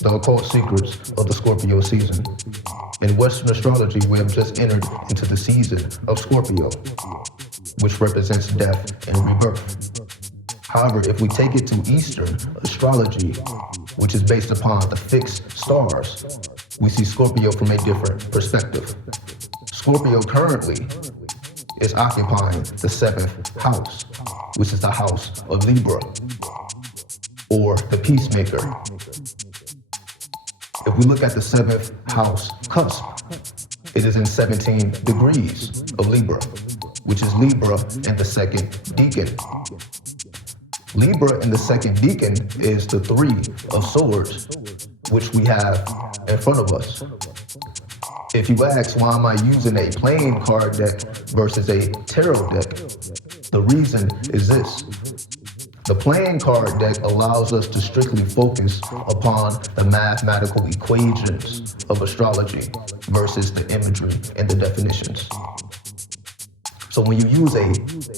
The occult secrets of the Scorpio season. In Western astrology, we have just entered into the season of Scorpio, which represents death and rebirth. However, if we take it to Eastern astrology, which is based upon the fixed stars, we see Scorpio from a different perspective. Scorpio currently is occupying the seventh house, which is the house of Libra, or the peacemaker. If we look at the seventh house cusp, it is in 17 degrees of Libra, which is Libra and the second decan. Libra and the second decan is the three of swords, which we have in front of us. If you ask, why am I using a playing card deck versus a tarot deck? The reason is this. The playing card deck allows us to strictly focus upon the mathematical equations of astrology versus the imagery and the definitions. So when you use a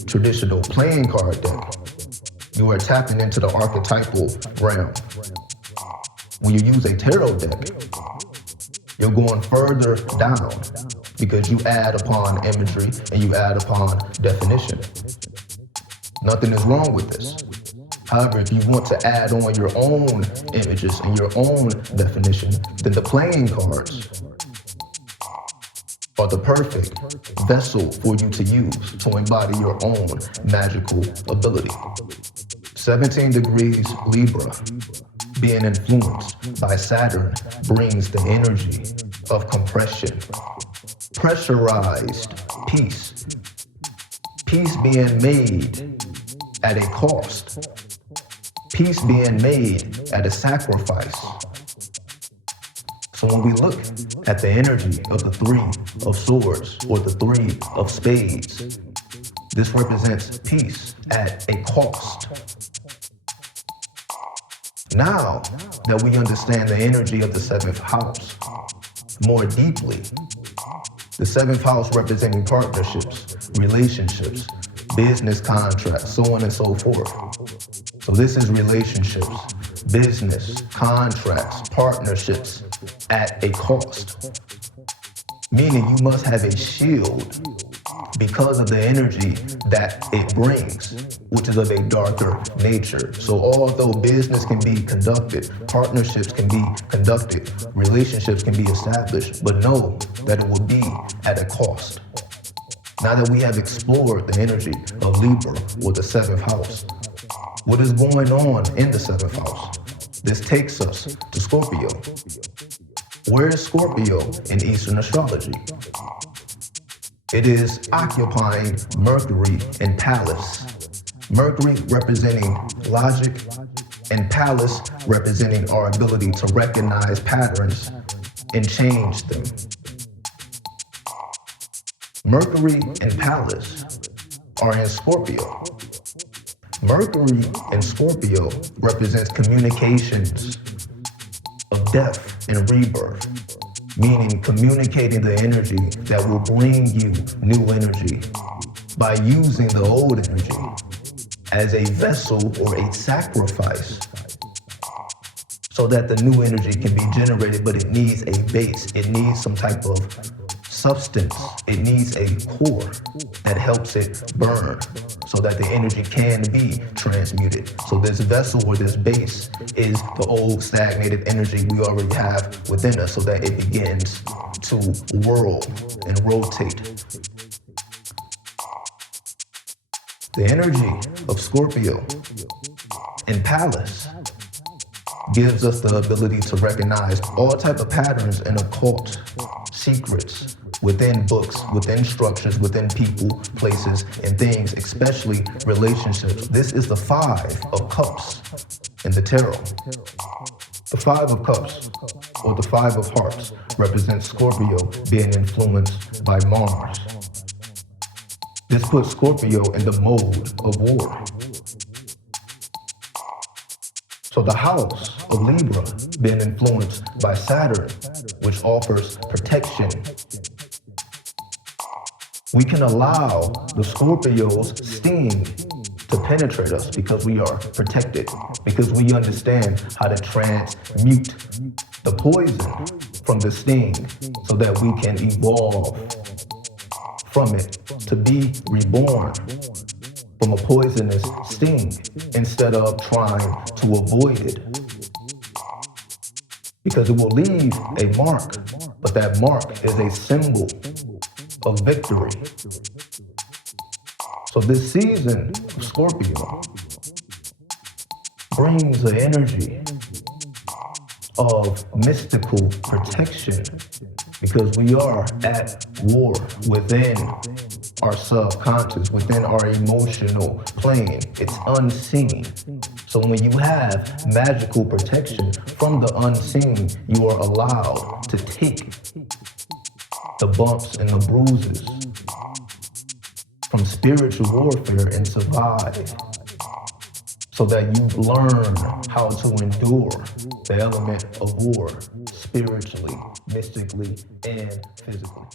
traditional playing card deck, you are tapping into the archetypal realm. When you use a tarot deck, you're going further down because you add upon imagery and you add upon definition. Nothing is wrong with this. However, if you want to add on your own images and your own definition, then the playing cards are the perfect vessel for you to use to embody your own magical ability. 17 degrees Libra, being influenced by Saturn, brings the energy of compression, pressurized peace, peace being made at a cost, peace being made at a sacrifice. So when we look at the energy of the three of swords or the three of spades, this represents peace at a cost. Now that we understand the energy of the seventh house more deeply, the seventh house representing partnerships, relationships, business contracts, so on and so forth. So this is relationships, business, contracts, partnerships at a cost. Meaning you must have a shield because of the energy that it brings, which is of a darker nature. So although business can be conducted, partnerships can be conducted, relationships can be established, but know that it will be at a cost. Now that we have explored the energy of Libra or the seventh house, what is going on in the seventh house? This takes us to Scorpio. Where is Scorpio in Eastern astrology? It is occupying Mercury and Pallas. Mercury representing logic and Pallas representing our ability to recognize patterns and change them. Mercury and Pallas are in Scorpio. Mercury in Scorpio represents communications of death and rebirth, meaning communicating the energy that will bring you new energy by using the old energy as a vessel or a sacrifice so that the new energy can be generated, but it needs a base, it needs some type of substance, it needs a core that helps it burn so that the energy can be transmuted. So this vessel or this base is the old stagnated energy we already have within us so that it begins to whirl and rotate. The energy of Scorpio and Pallas gives us the ability to recognize all type of patterns and occult secrets within books, within structures, within people, places, and things, especially relationships. This is the Five of Cups in the tarot. The Five of Cups, or the Five of Hearts, represents Scorpio being influenced by Mars. This puts Scorpio in the mode of war. So the house of Libra being influenced by Saturn, which offers protection. We can allow the Scorpio's sting to penetrate us because we are protected, because we understand how to transmute the poison from the sting so that we can evolve from it to be reborn from a poisonous sting instead of trying to avoid it. Because it will leave a mark, but that mark is a symbol of victory. So this season of Scorpio brings the energy of mystical protection because we are at war within our subconscious, within our emotional plane. It's unseen. So when you have magical protection from the unseen, you are allowed to take the bumps and the bruises from spiritual warfare and survive so that you learn how to endure the element of war spiritually, mystically, and physically.